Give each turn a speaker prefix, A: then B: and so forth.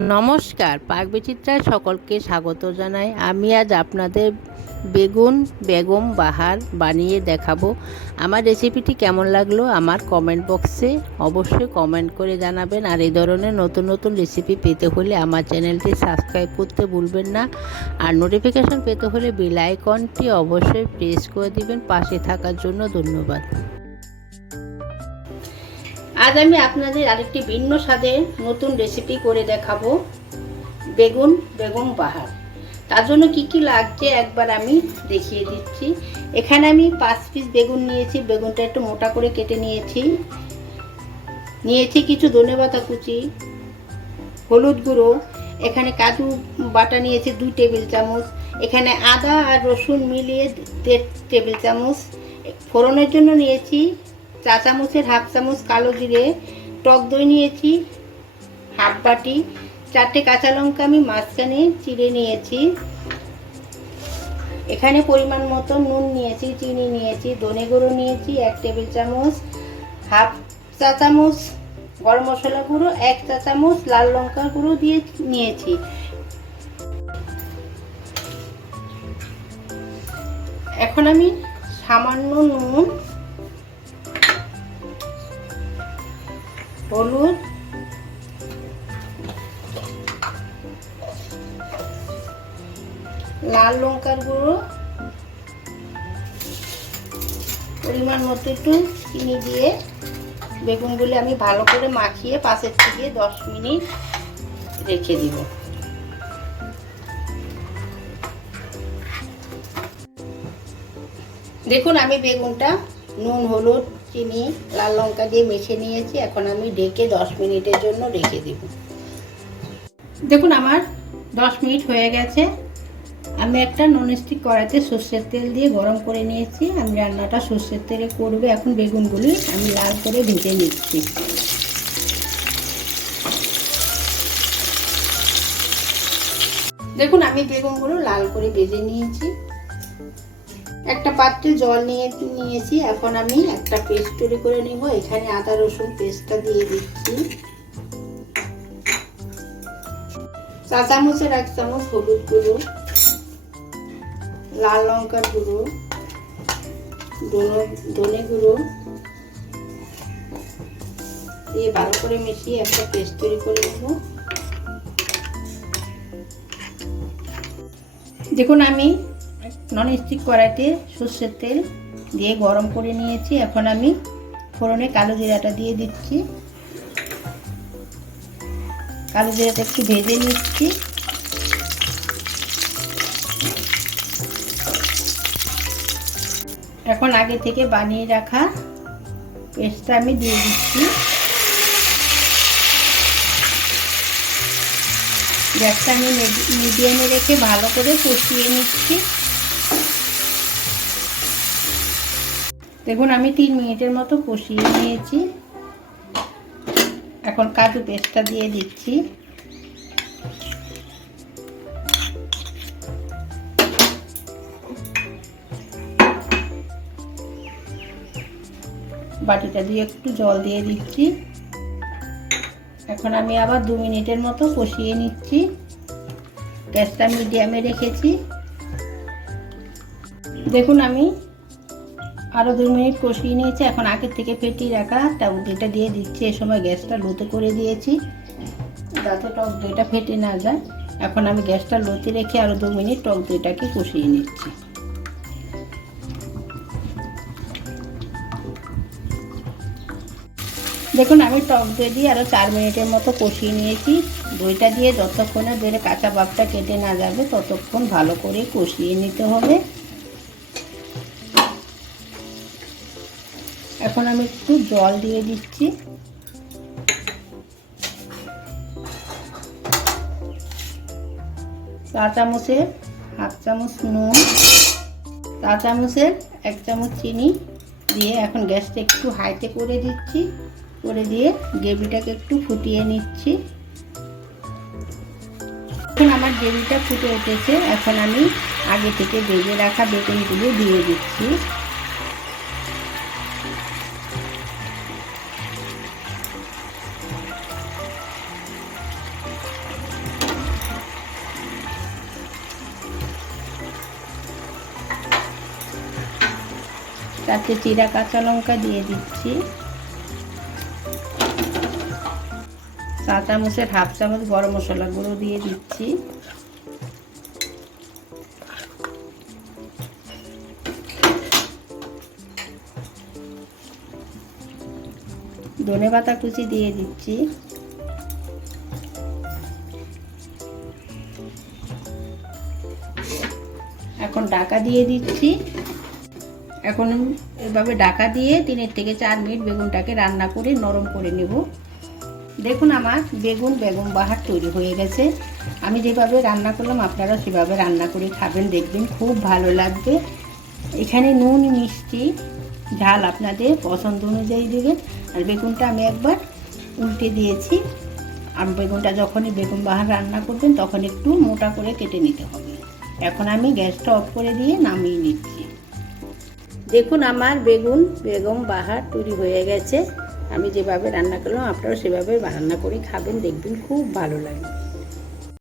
A: নমস্কার পাক বিচিত্রায় সকলকে স্বাগত জানাই। আমি আজ আপনাদের বেগুন, বেগম বাহার বানিয়ে দেখাবো। আমার রেসিপিটি কেমন লাগল আমার কমেন্ট বক্সে অবশ্যই কমেন্ট করে জানাবেন। আর এই ধরনের নতুন নতুন রেসিপি পেতে হলে আমার চ্যানেলটি সাবস্ক্রাইব করতে ভুলবেন না। আর নোটিফিকেশন পেতে হলে বেল আইকনটি অবশ্যই প্রেস করে দিবেন। পাশে থাকার জন্য ধন্যবাদ। আজ আমি আপনাদের আরেকটি ভিন্ন স্বাদের নতুন রেসিপি করে দেখাবো। বেগুন, বেগম বাহার। তার জন্য কী কী লাগছে একবার আমি দেখিয়ে দিচ্ছি। এখানে আমি পাঁচ পিস বেগুন নিয়েছি, বেগুনটা একটু মোটা করে কেটে নিয়েছি। নিয়েছি কিছু ধনেপাতা কুচি, হলুদ গুঁড়ো, এখানে কাজু বাটা নিয়েছি দুই টেবিল চামচ, এখানে আদা আর রসুন মিলিয়ে দেড় টেবিল চামচ। ফোড়নের জন্য নিয়েছি চা চামচের হাফ চামচ কালো জিরে, টক দই নিয়েছি, হাফ বাটি, চারটে কাঁচা লঙ্কা আমি মাঝখানে চিড়ে নিয়েছি। এখানে পরিমাণ মতো নুন নিয়েছি, চিনি নিয়েছি, ধনে গুঁড়ো নিয়েছি, এক টেবিল চামচ, হাফ চা চামচ গরম মশলা গুঁড়ো, এক চা চামচ লাল লঙ্কা গুঁড়ো দিয়ে নিয়েছি। এখন আমি সামান্য নুন হলুদ। লাল লঙ্কার গুঁড়ো। পরিমাণ মতো একটু চিনি দিয়ে বেগুনগুলি আমি ভালো করে মাখিয়ে পাশের থেকে দশ মিনিট রেখে দিব। দেখুন আমি বেগুনটা নুন, হলুদ চিনি, লাল লঙ্কা দিয়ে মেখে নিয়েছি। এখন আমি ঢেকে দশ মিনিটের জন্য রেখে দিব। দেখুন, আমার দশ মিনিট হয়ে গেছে। আমি একটা ননস্টিক কড়াইতে সর্ষের তেল দিয়ে গরম করে নিয়েছি। আমি রান্নাটা সর্ষের তেলে করবে। এখন বেগুনগুলি আমি লাল করে ভেজে নিচ্ছি। দেখুন, আমি বেগুনগুলো লাল করে ভেজে নিয়েছি। একটা পাত্রে জল নিয়ে নিয়েছি। এখন আমি একটা পেস্ট তৈরি করে নেব। এখানে আদা, রসুন পেস্টটা দিয়ে দিচ্ছি। চা চামচের এক চামচ হলুদ গুঁড়ো, লাল লঙ্কার গুঁড়ো ধনে গুঁড়ো দিয়ে ভালো করে মিশিয়ে একটা পেস্ট তৈরি করে নেব। দেখুন, আমি নন স্টিক কড়াইতে সর্ষের তেল দিয়ে গরম করে নিয়েছি। এখন আমি ফোড়নে কালো জিরাটা দিয়ে দিচ্ছি। কালো জিরাটা একটু ভেজে নিচ্ছি। এখন আগে থেকে বানিয়ে রাখা পেস্টটা আমি দিয়ে দিচ্ছি। গ্যাসটা আমি মিডিয়ামে রেখে ভালো করে কষিয়ে নিচ্ছি। দেখুন, আমি তিন মিনিটের মতো কষিয়ে নিয়েছি। এখন কাজু পেস্টটা দিয়ে দিচ্ছি। বাটিটা দিয়ে একটু জল দিয়ে দিচ্ছি। এখন আমি আবার দু মিনিটের মতো কষিয়ে নিচ্ছি। গ্যাসটা মিডিয়ামে রেখেছি। দেখুন, আমি আরও দু মিনিট কষিয়ে নিয়েছি। এখন আগের থেকে ফেটিয়ে রাখা টক দইটা দিয়ে দিচ্ছি। এ সময় গ্যাসটা লোতে করে দিয়েছি। যাতে টক দইটা ফেটে না যায়। এখন আমি গ্যাসটা লোতে রেখে আরও দু মিনিট টক দইটাকে কষিয়ে নিচ্ছি। দেখুন, আমি টক দই দিয়ে আরও চার মিনিটের মতো কষিয়ে নিয়েছি। দইটা দিয়ে যতক্ষণে দইয়ের কাঁচা ভাবটা কেটে না যাবে, ততক্ষণ ভালো করে কষিয়ে নিতে হবে। এখন আমি একটু জল দিয়ে দিচ্ছি। চা চামচের হাফ চামচ নুন, চা চামচের এক চামচ চিনি দিয়ে এখন গ্যাসটা একটু হাইতে করে দিচ্ছি, করে দিয়ে গ্রেভিটাকে একটু ফুটিয়ে নিচ্ছি। এখন আমার গ্রেভিটা ফুটে উঠেছে, এখন আমি আগে থেকে ভেজে রাখা বেগুনগুলো দিয়ে দিচ্ছি। চারটে চিরা কাঁচা লঙ্কা দিয়ে দিচ্ছি। চা চামচের হাফ চামচ গরম মশলা গুঁড়ো দিয়ে দিচ্ছি। ধনে পাতা কুচি দিয়ে দিচ্ছি। এখন ডাকা দিয়ে দিচ্ছি। এখন এভাবে ডাকা দিয়ে তিনের থেকে চার মিনিট বেগুনটাকে রান্না করে নরম করে নেব। দেখুন আমার বেগুন বেগুন বাহার তৈরি হয়ে গেছে। আমি যেভাবে রান্না করলাম আপনারা সেভাবে রান্না করে খাবেন, দেখবেন খুব ভালো লাগবে। এখানে নুন, মিষ্টি, ঝাল আপনাদের পছন্দ অনুযায়ী দেবেন। আর বেগুনটা আমি একবার উল্টে দিয়েছি। আর বেগুনটা যখনই বেগুন বাহার রান্না করবেন, তখন একটু মোটা করে কেটে নিতে হবে। এখন আমি গ্যাসটা অফ করে দিয়ে নামিয়ে নিচ্ছি। দেখুন, আমার বেগুন, বেগম বাহার তৈরি হয়ে গেছে। আমি যেভাবে রান্না করলাম আপনারা সেভাবে রান্না করে খাবেন, দেখবেন খুব ভালো লাগবে